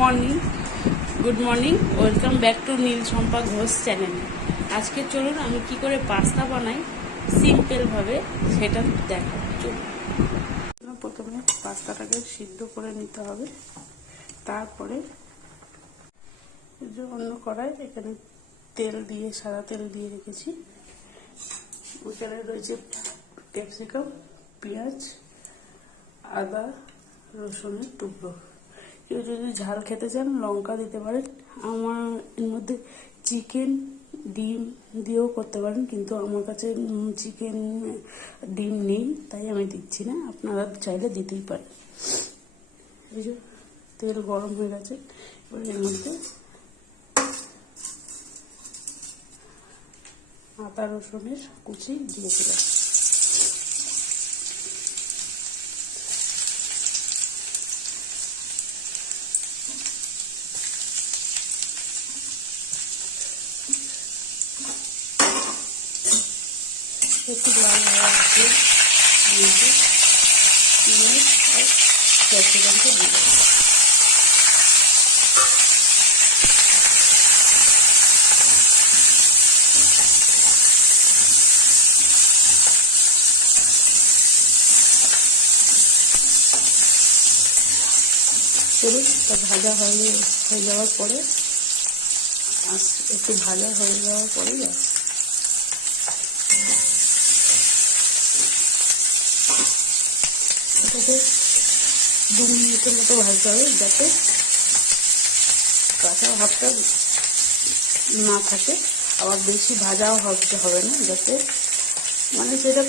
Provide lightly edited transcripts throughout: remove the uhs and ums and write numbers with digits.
Morning, good morning, welcome back to Nil Shampa Ghosh channel. আজকে চলুন আমি কি করে পাস্তা বানাই সিম্পলভাবে সেটা দেখাবো। চলুন, প্রথমে পাস্তাটাকে সিদ্ধ করে নিতে হবে। তারপরে যে অন্য কড়াই এখানে তেল দিয়ে সাদা তেল দিয়ে রেখেছি। ওখানে রয়েছে ক্যাপসিকাম, পেঁয়াজ, আদা, রসুনের টুকরো। কেউ যদি ঝাল খেতে চান লঙ্কা দিতে পারেন। আমার এর মধ্যে চিকেন, ডিম দিয়েও করতে পারেন, কিন্তু আমার কাছে চিকেন ডিম নেই তাই আমি দিচ্ছি না। আপনারা চাইলে দিতেই পারেন। এই যে তেল গরম হয়ে গেছে, এবার এর মধ্যে আদা রসুনের কুচি দিয়ে দিলাম। একটু লাল হয়ে আসলে পেঁয়াজ আর ক্যাপসিকামটা দিয়ে দেবো। চলুন, তা ভাজা হয়ে যাওয়ার পরে একটু ভাজা হয়ে যাওয়ার পরেই এটাকে 2 মিনিটের মতো ভাজতে হবে, যাতে কাঁচা ভাবটা না থাকে। আবার বেশি ভাজাও হবে না, যাতে মানে যেটা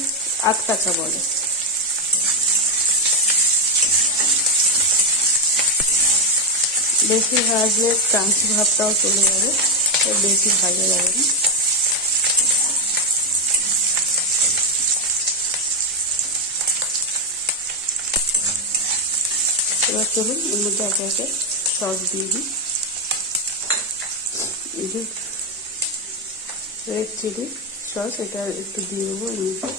আধ কাঁচা বলে। বেশি ভাজলে ক্রাঞ্চি ভাবটাও চলে যাবে, বেশি ভাজা যাবে না। এবার চলুন এর মধ্যে একে একে সস দিয়ে দিই। এই যে রেড চিলি সস, এটা একটু দিয়ে দেবো এর মধ্যে।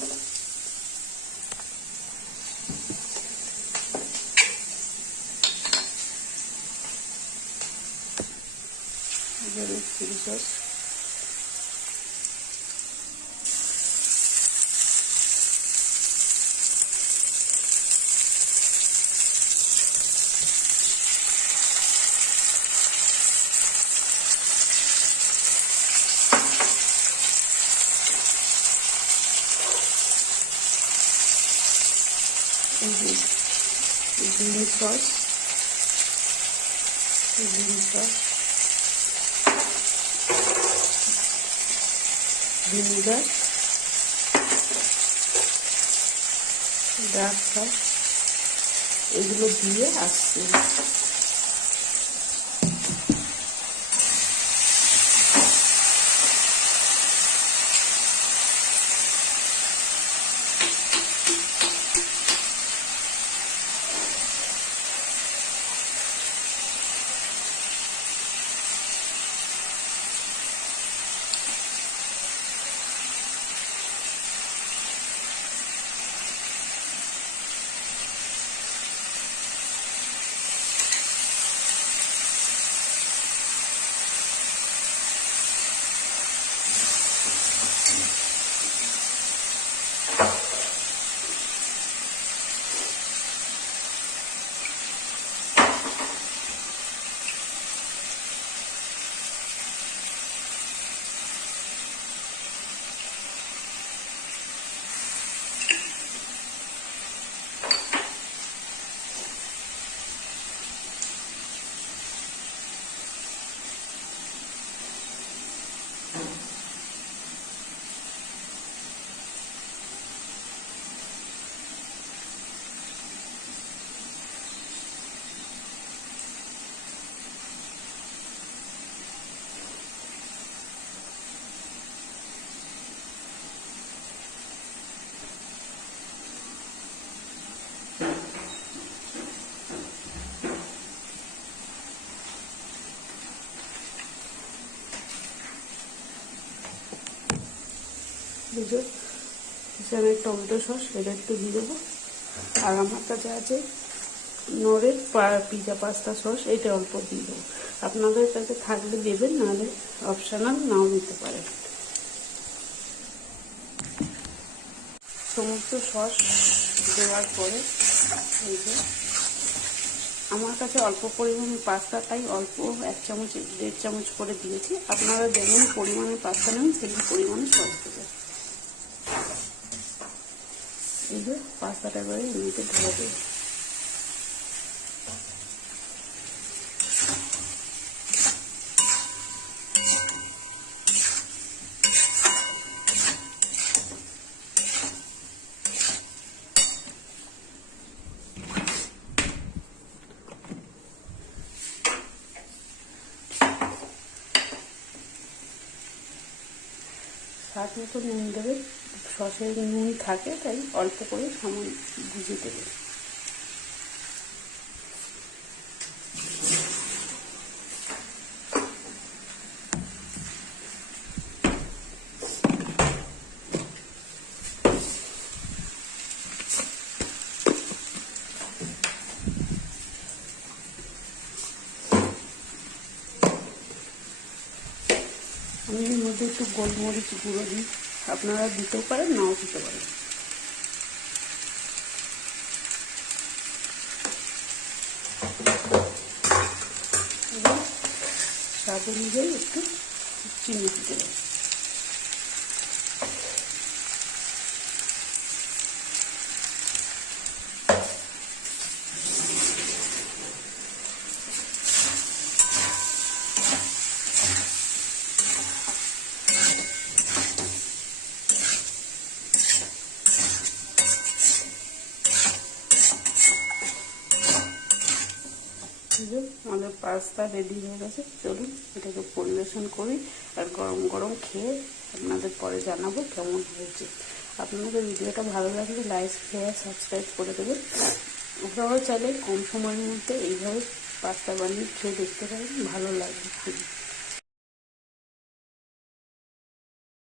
Red chilli sauce, green sauce, vinegar, dark sauce, এগুলো দিয়ে আসছে। এখানে টমেটো সস, এটা একটু দিয়ে দেবো। আর আমার কাছে আছে নড়ে পিৎজা পাস্তা সস এটা অল্প দিয়ে দেবো। আপনাদের কাছে থাকলে দেবেন, নাহলে অপশনাল নাও দিতে পারেন। সমস্ত সস দেওয়ার পরে এই যে আমার কাছে অল্প পরিমাণে পাস্তা, তাই অল্প 1 চামচ 1.5 চামচ করে দিয়েছি। আপনারা যেমন পরিমাণে পাস্তা নেন সেই পরিমাণে সস দেবেন। এই যে পাস্তাটা করে এমনিতে ঢেলে দেবেন। স্বাদ মতো নুন দেবেন, সসে নুন থাকে তাই অল্প করে সামান্য বুঝে দেবেন। আমি এর মধ্যে একটু গোলমরিচ গুঁড়ো দিই, আপনারা দিতেও পারেন নাও দিতে পারেন। এবার স্বাদ অনুযায়ী একটু চিনি দিতে হবে। আমাদের পাস্তা রেডি হয়ে গেছে, চলুন এটাকে পরিবেশন করি। আর গরম গরম খেয়ে আপনাদের পরে জানাবো কেমন হয়েছে। আপনাদের ভিডিওটা ভালো লাগলে লাইক শেয়ার সাবস্ক্রাইব করে দেবেন। আপনারাও চাইলে কম সময়ের মধ্যে এইভাবে পাস্তা বানিয়ে খেয়ে দেখতে পারেন, ভালো লাগবে খুবই।